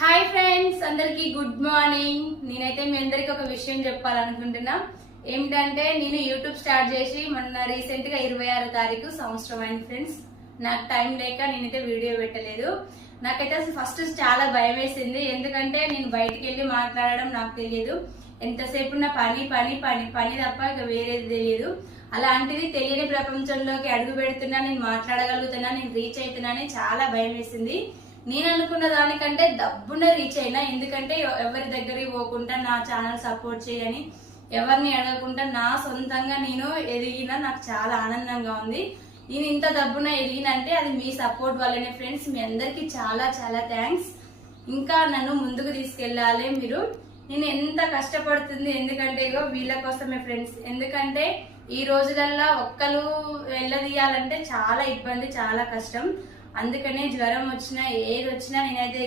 Hi friends, అందరికి good morning. నేనైతే మీ అందరికి ఒక విషయం చెప్పాలనుకుంటున్నా. ఏమిటంటే నేను యూట్యూబ్ స్టార్ట్ చేసి మొన్న రీసెంట్ గా 26వ తారీఖు సంవత్సరం అయింది ఫ్రెండ్స్. నాకు టైం లేక నేనైతే వీడియో పెట్టలేదు. నాకైతే అసలు ఫస్ట్ చాలా భయం వేసింది. ఎందుకంటే నేను బయటికి వెళ్ళి మాట్లాడడం నాకు తెలియదు. ఎంతసేపు ఉన్న పని పని పని పని తప్ప ఇక వేరేది తెలియదు. అలాంటిది తెలియని ప్రపంచంలోకి అడుగు పెడుతున్నా, నేను మాట్లాడగలుగుతున్నా, నేను రీచ్ అవుతున్నా అని చాలా భయం వేసింది. నేను అనుకున్న దానికంటే డబ్బున రీచ్ అయినా. ఎందుకంటే ఎవరి దగ్గరికి పోకుండా నా ఛానల్ సపోర్ట్ చేయని, ఎవరిని అడగకుండా నా సొంతంగా నేను ఎదిగినా నాకు చాలా ఆనందంగా ఉంది. నేను ఇంత డబ్బున ఎదిగినంటే అది మీ సపోర్ట్ వల్లనే ఫ్రెండ్స్. మీ అందరికి చాలా చాలా థ్యాంక్స్. ఇంకా నన్ను ముందుకు తీసుకెళ్ళాలి మీరు. నేను ఎంత కష్టపడుతుంది, ఎందుకంటే ఇగో వీళ్ళ కోసమే ఫ్రెండ్స్. ఎందుకంటే ఈ రోజులల్లో ఒక్కరు వెళ్ళదీయాలంటే చాలా ఇబ్బంది, చాలా కష్టం. అందుకనే జ్వరం వచ్చినా ఏది వచ్చినా నేనైతే